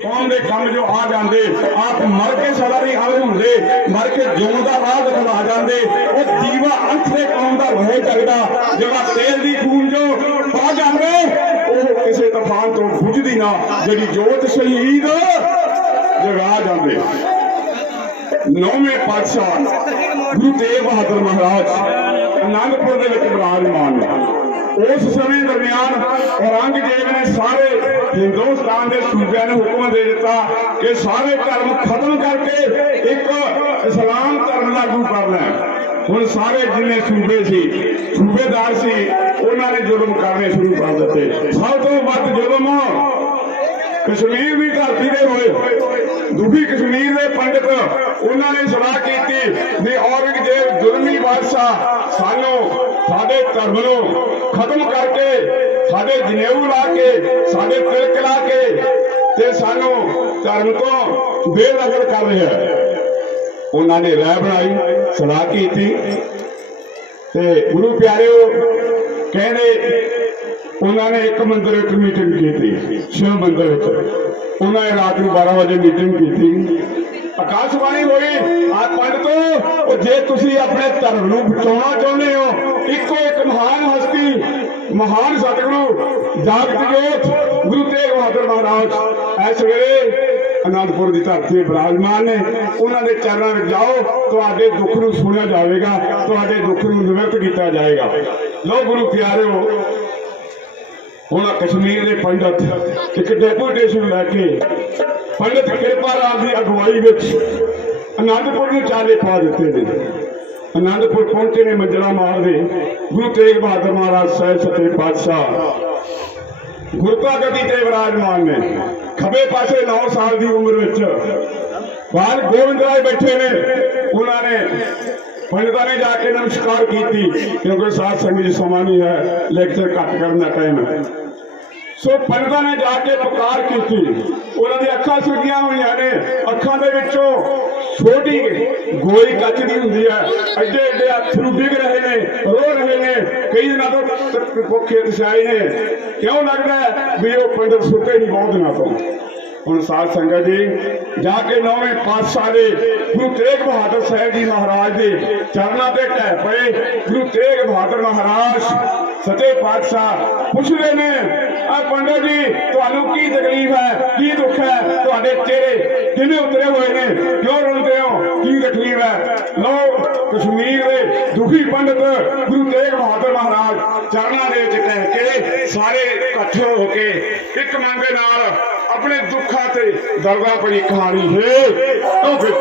ਕੌਮ ਦੇ ਕੰਮ ਜੋ ਆ ਜਾਂਦੇ, ਆਪ ਮਰ ਕੇ ਸਦਾ ਨਹੀਂ ਆਵੇ ਹੁੰਦੇ, ਮਰ ਕੇ ਜਿਉਣ ਦਾ ਰਾਹ ਦਿਖਾ ਜਾਂਦੇ, ਉਹ ਦੀਵਾ ਅੰਤ ਦੇ ਕੌਮ ਦਾ ਰਹੇ ਚੱਲਦਾ ਜਿਹੜਾ ਤੇਲ ਦੀ ਖੂਨ ਜੋ ਪਾ ਜਾਂਦੇ, ਉਹ ਕਿਸੇ ਤੂਫਾਨ ਤੋਂ ਖੁੱਜਦੀ ਨਾ, ਜਿਹੜੀ ਜੋਤ ਸ਼ਹੀਦ ਜਗਾ ਜਾਂਦੇ। ਨੌਵੇਂ ਪਾਤਸ਼ਾਹ ਗੁਰੂ ਤੇਗ ਬਹਾਦਰ ਮਹਾਰਾਜ ਅਨੰਦਪੁਰ ਦੇ ਵਿੱਚ ਬਿਰਾਜਮਾਨ ਨੇ। ਉਸ ਸਮੇਂ ਦਰਮਿਆਨ ਔਰੰਗਜ਼ੇਬ ਨੇ ਸਾਰੇ ਹਿੰਦੁਸਤਾਨ ਦੇ ਸੂਬਿਆਂ ਨੂੰ ਹੁਕਮ ਦੇ ਦਿੱਤਾ ਕਿ ਸਾਰੇ ਧਰਮ ਖਤਮ ਕਰਕੇ ਇੱਕ ਇਸਲਾਮ ਧਰਮ ਲਾਗੂ ਕਰਨਾ ਹੁਣ ਸਾਰੇ ਜਿੰਨੇ ਸੂਬੇ ਸੀ, ਸੂਬੇਦਾਰ ਸੀ, ਉਹਨਾਂ ਨੇ ਜ਼ੁਲਮ ਕਰਨੇ ਸ਼ੁਰੂ ਕਰ ਦਿੱਤੇ। ਸਭ ਤੋਂ ਵੱਧ ਜ਼ੁਲਮ ਕਸ਼ਮੀਰ ਦੀ ਧਰਤੀ ਦੇ ਹੋਏ। ਦੁਖੀ ਕਸ਼ਮੀਰ ਦੇ ਪੰਡਿਤ ਉਹਨਾਂ ਨੇ ਸਲਾਹ ਕੀਤੀ ਵੀ ਔਰੰਗਜ਼ੇਬ ਜ਼ੁਲਮੀ ਬਾਦਸ਼ਾਹ ਸਾਨੂੰ ਸਾਡੇ ਧਰਮ ਨੂੰ ਖਤਮ ਕਰਕੇ, ਸਾਡੇ ਜਨੇਊ ਲਾ ਕੇ, ਸਾਡੇ ਤਿਲਕ ਲਾ ਕੇ ਤੇ ਸਾਨੂੰ ਧਰਮ ਤੋਂ ਬੇਦਖਲ ਕਰ ਰਿਹਾ ਉਹਨਾਂ ਨੇ ਰਾਹ ਬਣਾਈ, ਸਲਾਹ ਕੀਤੀ ਤੇ ਗੁਰੂ ਪਿਆਰਿਓ, ਕਹਿੰਦੇ ਉਹਨਾਂ ਨੇ ਇੱਕ ਮੰਦਿਰ ਵਿੱਚ ਮੀਟਿੰਗ ਕੀਤੀ ਸ਼ਿਵ ਮੰਦਰ ਵਿੱਚ। ਉਹਨਾਂ ਨੇ ਰਾਤ ਨੂੰ 12 ਵਜੇ ਮੀਟਿੰਗ ਕੀਤੀ। ਆਕਾਸ਼ਵਾਣੀ ਹੋਈ, ਆ ਪੰਡਤੋ ਉਹ ਜੇ ਤੁਸੀਂ ਆਪਣੇ ਧਰਮ ਨੂੰ ਬਚਾਉਣਾ ਚਾਹੁੰਦੇ ਹੋ, ਇੱਕੋ ਇੱਕ ਮਹਾਨ ਹਸਤੀ, ਮਹਾਨ ਸਤਿਗੁਰੂ, ਜਾਗਤ ਜੋਤ, ਗੁਰੂ ਤੇਗ ਬਹਾਦਰ ਮਹਾਰਾਜ ਇਸ ਵੇਲੇ ਅਨੰਦਪੁਰ ਦੀ ਧਰਤੀ ਬਰਾਜਮਾਨ ਨੇ। ਉਹਨਾਂ ਦੇ ਚਰਨਾਂ ਵਿੱਚ ਜਾਓ, ਤੁਹਾਡੇ ਦੁੱਖ ਨੂੰ ਸੁਣਿਆ ਜਾਵੇਗਾ, ਤੁਹਾਡੇ ਦੁੱਖ ਨੂੰ ਨਿਵਰਤ ਕੀਤਾ ਜਾਏਗਾ ਲੋ ਗੁਰੂ ਪਿਆਰਿਓ ਉਹਨਾਂ ਕਸ਼ਮੀਰ ਦੇ ਪੰਡਤ ਇੱਕ ਡੈਪੂਟੇਸ਼ਨ ਲੈ ਕੇ ਪੰਡਤ ਕਿਰਪਾ ਰਾਮ ਦੀ ਅਗਵਾਈ ਵਿੱਚ ਅਨੰਦਪੁਰ ਨੂੰ ਚਾਲੇ ਪਾ ਦਿੱਤੇ ਨੇ। ਅਨੰਦਪੁਰ ਪਹੁੰਚੇ ਨੇ ਮੰਜਲਾ ਮਾਰਦੇ ਗੁਰੂ ਤੇਗ ਬਹਾਦਰ ਮਹਾਰਾਜ ਸਾਹਿਬ ਸੱਚੇ ਪਾਤਸ਼ਾਹ। ਗੁਰਤਾ ਗਤੀ ਤੇ ਵਿਰਾਜਮਾਨ ਨੇ। ਖੱਬੇ ਪਾਸੇ 9 ਸਾਲ ਦੀ ਉਮਰ ਵਿੱਚ ਬਾਹਰ ਗੋਬਿੰਦ ਰਾਏ ਬੈਠੇ ਨੇ। ਉਹਨਾਂ ਨੇ ਪੰਡਤਾਂ ਨੇ ਜਾ ਕੇ ਨਮਸਕਾਰ ਕੀਤੀ, ਕਿਉਂਕਿ ਸਾਧ ਸੰਗਤ ਜੀ ਸਮਾਂ ਨਹੀਂ ਹੈ ਲੈਕਚਰ ਕੱਟ ਕਰਨ ਦਾ ਟਾਈਮ ਹੈ। ਸੋ ਪੰਡਤਾਂ ਨੇ ਜਾ ਕੇ ਪੁਕਾਰ ਕੀਤੀ। ਉਹਨਾਂ ਦੀ ਅੱਖਾਂ ਸੁੱਜੀਆਂ ਹੋਈਆਂ ਨੇ, ਅੱਖਾਂ ਦੇ ਵਿੱਚੋਂ ਛੋਟੀ ਗੋਲੀ ਕੱਚ ਦੀ ਹੁੰਦੀ ਹੈ। ਐਡੇ ਐਡੇ ਅਥਰੂ ਡਿੱਗ ਰਹੇ ਨੇ, ਰੋ ਰਹੇ ਨੇ, ਕਈ ਦਿਨਾਂ ਤੋਂ ਭੁੱਖੇ ਤਸ਼ਾਈ ਨੇ। ਕਿਉਂ ਲੱਗਦਾ ਵੀ ਉਹ ਪੰਡਤ ਸੁੱਤੇ ਨਹੀਂ ਬਹੁਤ ਦਿਨਾਂ ਤੋਂ? ਹੁਣ ਸਾਧ ਸੰਗਤ ਜੀ, ਜਾ ਕੇ ਨੌਵੇਂ ਪਾਤਸ਼ਾਹ ਦੇ ਗੁਰੂ ਤੇਗ ਬਹਾਦਰ ਸਾਹਿਬ ਜੀ ਮਹਾਰਾਜ ਦੇ ਚਰਨਾਂ ਤੇ ਢਹਿ ਪਏ। ਗੁਰੂ ਤੇਗ ਬਹਾਦਰ ਮਹਾਰਾਜ, ਸੱਚੇ ਪਾਤਸ਼ਾਹ ਪੁੱਛਦੇ ਨੇ, ਆ ਪੰਡਤ ਜੀ, ਤੁਹਾਨੂੰ ਕੀ ਤਕਲੀਫ ਹੈ? ਕੀ ਦੁੱਖ ਹੈ? ਤੁਹਾਡੇ ਚਿਹਰੇ ਕਿਵੇਂ ਉਤਰੇ ਹੋਏ ਨੇ? ਕਿਉਂ ਰੋਂਦੇ ਹੋ? ਕੀ ਤਕਲੀਫ ਹੈ? ਲੋ ਕਸ਼ਮੀਰ ਦੁਖੀ ਪੰਡਤ ਗੁਰੂ ਤੇਗ ਬਹਾਦਰ ਮਹਾਰਾਜ ਚਰਨਾਂ ਦੇ ਵਿੱਚ ਟਹਿ ਕੇ ਸਾਰੇ ਇਕੱਠੇ ਹੋ ਕੇ ਇੱਕ ਮੰਗ ਨਾਲ ਆਪਣੇ ਦੁੱਖਾਂ ਤੇ ਦਰਦਾਂ ਭਰੀ ਕਹਾਣੀ ਹੈ ਉਹ ਫਿਰ